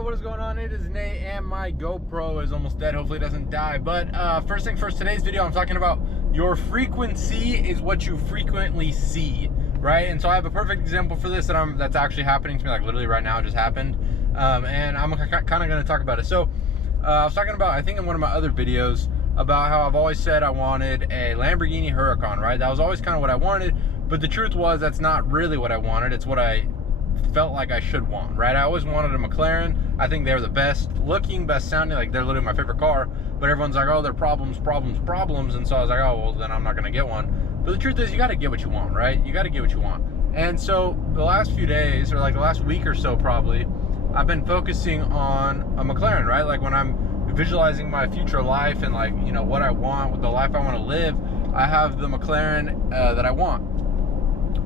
Alright, what is going on? It is Nate, and my GoPro is almost dead. Hopefully it doesn't die. But first thing first, today's video, I'm talking about your frequency is what you frequently see, right? And so I have a perfect example for this that's actually happening to me, like literally right now. It just happened. And I'm kind of going to talk about it. So I was talking about, I think in one of my other videos, about how I've always said I wanted a Lamborghini Huracan, right? That was always kind of what I wanted. But the truth was that's not really what I wanted. It's what I felt like I should want, right? I always wanted a McLaren. I think they're the best looking, best sounding, like they're literally my favorite car. But everyone's like, oh, they're problems. And so I was like, oh, well, then I'm not gonna get one. But the truth is, you gotta get what you want, right? You gotta get what you want. And so the last few days, or like the last week or so probably, I've been focusing on a McLaren, right? Like when I'm visualizing my future life and like, you know, what I want, what the life I want to live, I have the McLaren that I want,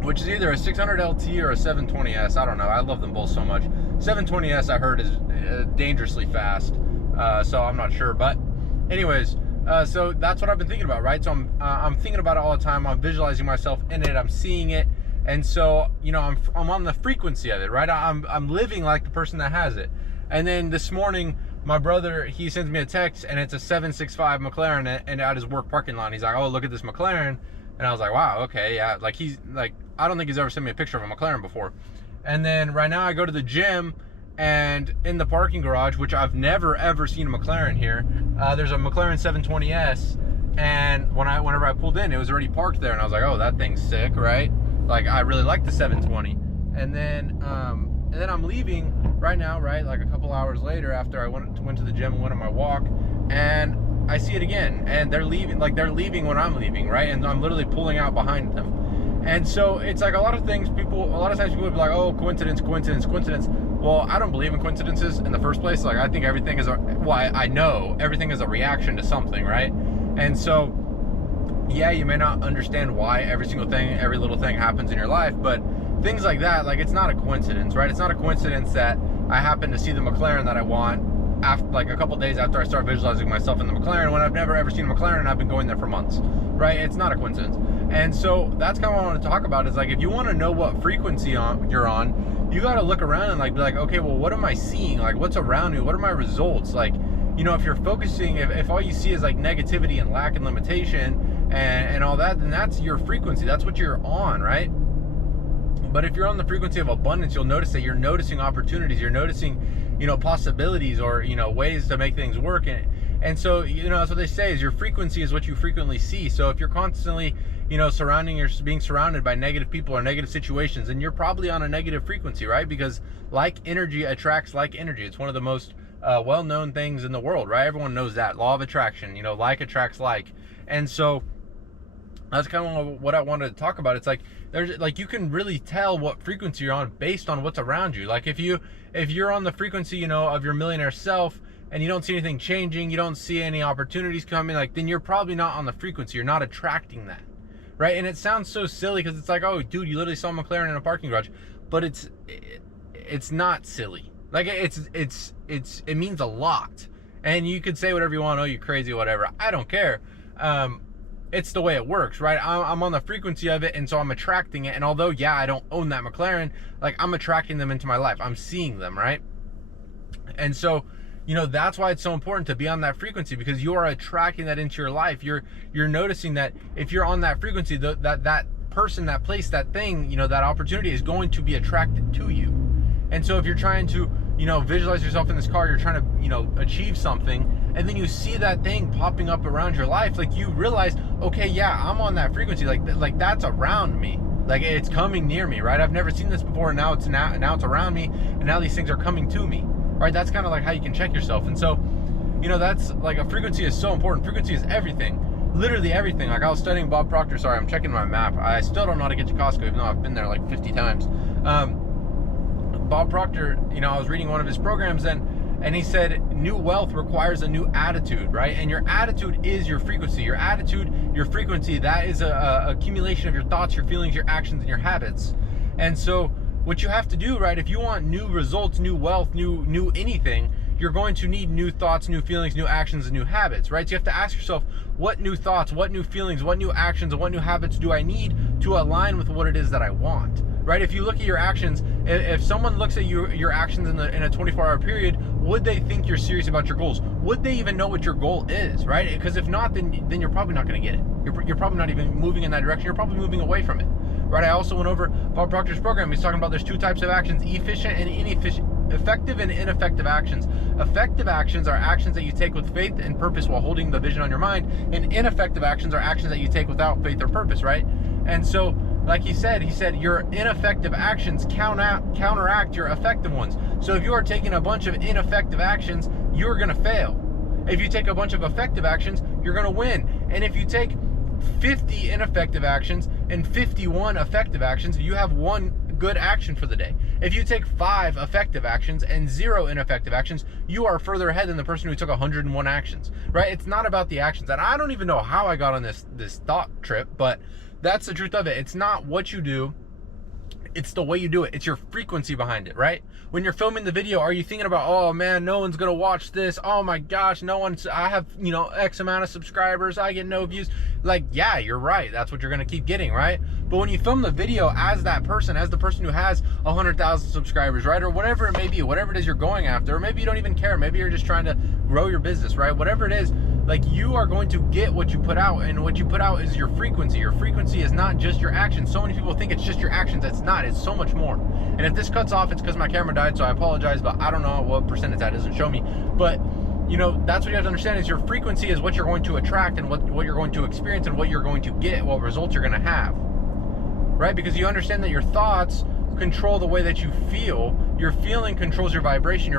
which is either a 600 LT or a 720S. I don't know. I love them both so much. 720S I heard is dangerously fast, so I'm not sure. But anyways, so that's what I've been thinking about, right? So I'm thinking about it all the time. I'm visualizing myself in it. I'm seeing it, and so you know I'm on the frequency of it, right? I'm living like the person that has it. And then this morning, my brother, he sends me a text, and it's a 765 McLaren, and at his work parking lot, he's like, "Oh, look at this McLaren." And I was like, wow, okay, yeah. Like he's like, I don't think he's ever sent me a picture of a McLaren before. And then right now I go to the gym, and in the parking garage, which I've never ever seen a McLaren here, there's a McLaren 720S. And whenever I pulled in, it was already parked there, and I was like, oh, that thing's sick, right? Like I really like the 720. And then I'm leaving right now, right? Like a couple hours later, after I went to the gym and went on my walk, and I see it again, and they're leaving when I'm leaving, right? And I'm literally pulling out behind them. And so it's like a lot of times people would be like, oh, coincidence. Well, I don't believe in coincidences in the first place. Like I think everything is I know everything is a reaction to something, right? And so yeah, you may not understand why every little thing happens in your life, but things like that, like it's not a coincidence, right? It's not a coincidence that I happen to see the McLaren that I want after, like a couple days after I start visualizing myself in the McLaren, when I've never ever seen a McLaren and I've been going there for months, right? It's not a coincidence. And so that's kind of what I want to talk about, is like, if you want to know what frequency you're on, you got to look around and like be like, okay, well, what am I seeing? Like what's around me? What are my results? Like, you know, if you're focusing, if all you see is like negativity and lack and limitation and all that, then that's your frequency. That's what you're on, right? But if you're on the frequency of abundance, you'll notice that you're noticing opportunities, you're noticing, you know, possibilities, or, you know, ways to make things work. And so, you know, that's what they say, is your frequency is what you frequently see. So if you're constantly, you know, being surrounded by negative people or negative situations, then you're probably on a negative frequency, right? Because like energy attracts like energy. It's one of the most well-known things in the world, right? Everyone knows that law of attraction, you know, like attracts like. And so that's kind of what I wanted to talk about. It's like, there's like, you can really tell what frequency you're on based on what's around you. Like if you're on the frequency, you know, of your millionaire self, and you don't see anything changing, you don't see any opportunities coming, like, then you're probably not on the frequency. You're not attracting that, right? And it sounds so silly, because it's like, oh, dude, you literally saw a McLaren in a parking garage. But it's not silly. Like it means a lot. And you could say whatever you want, oh, you crazy, whatever. I don't care. It's the way it works, right? I'm on the frequency of it, and so I'm attracting it. And although, yeah, I don't own that McLaren, like I'm attracting them into my life. I'm seeing them, right? And so, you know, that's why it's so important to be on that frequency, because you are attracting that into your life. You're noticing that if you're on that frequency, that person, that place, that thing, you know, that opportunity is going to be attracted to you. And so if you're trying to, you know, visualize yourself in this car, you're trying to, you know, achieve something, and then you see that thing popping up around your life, like you realize, okay, yeah, I'm on that frequency, like that's around me, like it's coming near me, right? I've never seen this before, and now it's around me, and now these things are coming to me, right? That's kind of like how you can check yourself. And so, you know, that's like, a frequency is so important. Frequency is everything, literally everything. Like I was studying Bob Proctor. Sorry, I'm checking my map. I still don't know how to get to Costco, even though I've been there like 50 times. Bob Proctor, you know, I was reading one of his programs, and he said new wealth requires a new attitude, right? And your attitude is your frequency. Your attitude, your frequency, that is a accumulation of your thoughts, your feelings, your actions, and your habits. And so what you have to do, right, if you want new results, new wealth, new anything, you're going to need new thoughts, new feelings, new actions, and new habits, right? So you have to ask yourself, what new thoughts, what new feelings, what new actions, and what new habits do I need to align with what it is that I want, right? If you look at your actions If someone looks at your actions in a 24-hour period, would they think you're serious about your goals? Would they even know what your goal is, right? Because if not, then you're probably not going to get it. You're probably not even moving in that direction. You're probably moving away from it, right? I also went over Bob Proctor's program. He's talking about there's two types of actions: efficient and inefficient. Effective and ineffective actions. Effective actions are actions that you take with faith and purpose while holding the vision on your mind, and ineffective actions are actions that you take without faith or purpose, right? And so, like he said your ineffective actions counteract your effective ones. So if you are taking a bunch of ineffective actions, you're going to fail. If you take a bunch of effective actions, you're going to win. And if you take 50 ineffective actions and 51 effective actions, you have one good action for the day. If you take 5 effective actions and 0 ineffective actions, you are further ahead than the person who took 101 actions, right? It's not about the actions. And I don't even know how I got on this thought trip, but that's the truth of it. It's not what you do, it's the way you do it. It's your frequency behind it, right? When you're filming the video, are you thinking about, oh man, no one's gonna watch this, oh my gosh, I have, X amount of subscribers, I get no views? Like, yeah, you're right, that's what you're gonna keep getting, right? But when you film the video as that person, as the person who has 100,000 subscribers, right? Or whatever it may be, whatever it is you're going after, or maybe you don't even care, maybe you're just trying to grow your business, right? Whatever it is, like, you are going to get what you put out, and what you put out is your frequency. Your frequency is not just your actions. So many people think it's just your actions. It's not. It's so much more. And if this cuts off, it's because my camera died, so I apologize, but I don't know what percentage that doesn't show me. But that's what you have to understand, is your frequency is what you're going to attract, and what you're going to experience, and what you're going to get, what results you're going to have, right? Because you understand that your thoughts control the way that you feel. Your feeling controls your vibration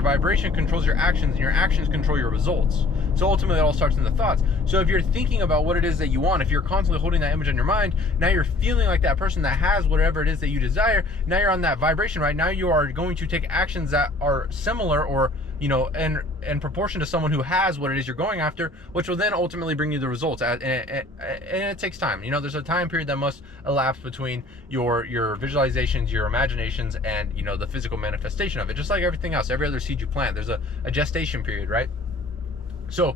controls your actions, and your actions control your results. So ultimately it all starts in the thoughts. So if you're thinking about what it is that you want, if you're constantly holding that image in your mind, now you're feeling like that person that has whatever it is that you desire. Now you're on that vibration, right? Now you are going to take actions that are similar, or in proportion to someone who has what it is you're going after, which will then ultimately bring you the results. And it takes time. There's a time period that must elapse between your visualizations, your imaginations, and the physical manifestation of it. Just like everything else, every other seed you plant, there's a gestation period, right? So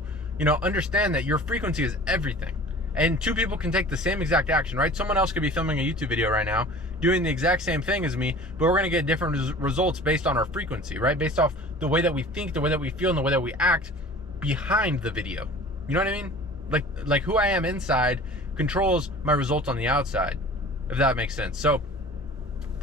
understand that your frequency is everything. And two people can take the same exact action, right? Someone else could be filming a YouTube video right now, doing the exact same thing as me, but we're going to get different results based on our frequency, right? Based off the way that we think, the way that we feel, and the way that we act behind the video. You know what I mean? Like who I am inside controls my results on the outside, if that makes sense. So,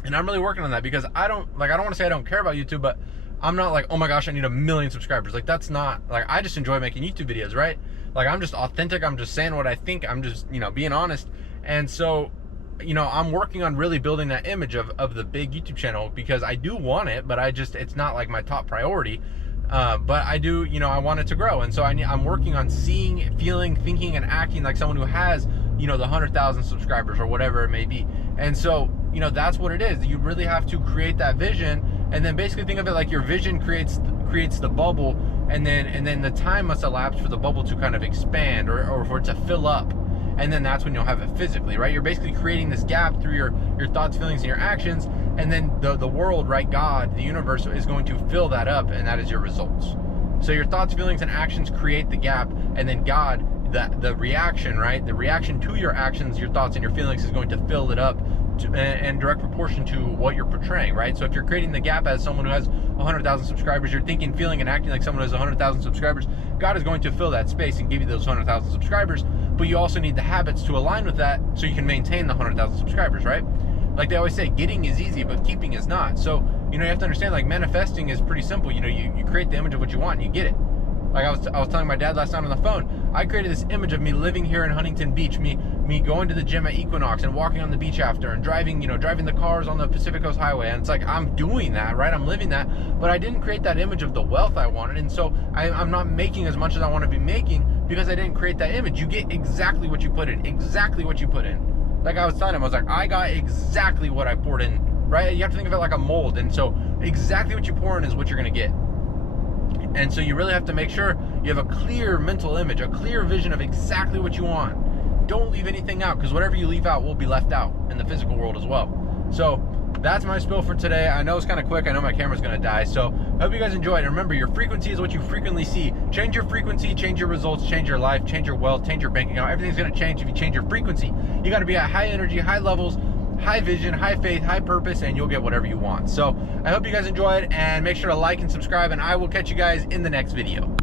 and I'm really working on that, because I don't want to say I don't care about YouTube, but I'm not like, oh my gosh, I need 1 million subscribers. Like, that's not, like, I just enjoy making YouTube videos, right? Like, I'm just authentic. I'm just saying what I think. I'm just, being honest. And so, I'm working on really building that image of the big YouTube channel, because I do want it, but it's not like my top priority. But I do, I want it to grow. And so I'm working on seeing, feeling, thinking, and acting like someone who has, the 100,000 subscribers or whatever it may be. And so, that's what it is. You really have to create that vision, and then basically think of it like your vision creates the bubble, and then the time must elapse for the bubble to kind of expand, or for it to fill up. And then that's when you'll have it physically, right? You're basically creating this gap through your thoughts, feelings, and your actions, and then the world, right, God, the universe, is going to fill that up, and that is your results. So your thoughts, feelings, and actions create the gap, and then God, the reaction, right, the reaction to your actions, your thoughts, and your feelings is going to fill it up in direct proportion to what you're portraying, right? So if you're creating the gap as someone who has 100,000 subscribers, you're thinking, feeling, and acting like someone who has 100,000 subscribers, God is going to fill that space and give you those 100,000 subscribers. But you also need the habits to align with that, so you can maintain the 100,000 subscribers, right? Like they always say, getting is easy, but keeping is not. So, you have to understand, like, manifesting is pretty simple. You create the image of what you want, and you get it. Like I was telling my dad last night on the phone, I created this image of me living here in Huntington Beach, me going to the gym at Equinox and walking on the beach after, and driving the cars on the Pacific Coast Highway. And it's like, I'm doing that, right? I'm living that, but I didn't create that image of the wealth I wanted. And so I'm not making as much as I want to be making, because I didn't create that image. You get exactly what you put in, exactly what you put in. Like I was telling him, I was like, I got exactly what I poured in, right? You have to think of it like a mold. And so exactly what you pour in is what you're going to get. And so you really have to make sure you have a clear mental image, a clear vision of exactly what you want. Don't leave anything out, because whatever you leave out will be left out in the physical world as well. So that's my spill for today. I know it's kind of quick. I know my camera's going to die. So I hope you guys enjoyed. And remember, your frequency is what you frequently see. Change your frequency, change your results, change your life, change your wealth, change your bank account. Everything's going to change if you change your frequency. You got to be at high energy, high levels, high vision, high faith, high purpose, and you'll get whatever you want. So I hope you guys enjoyed, and make sure to like and subscribe, and I will catch you guys in the next video.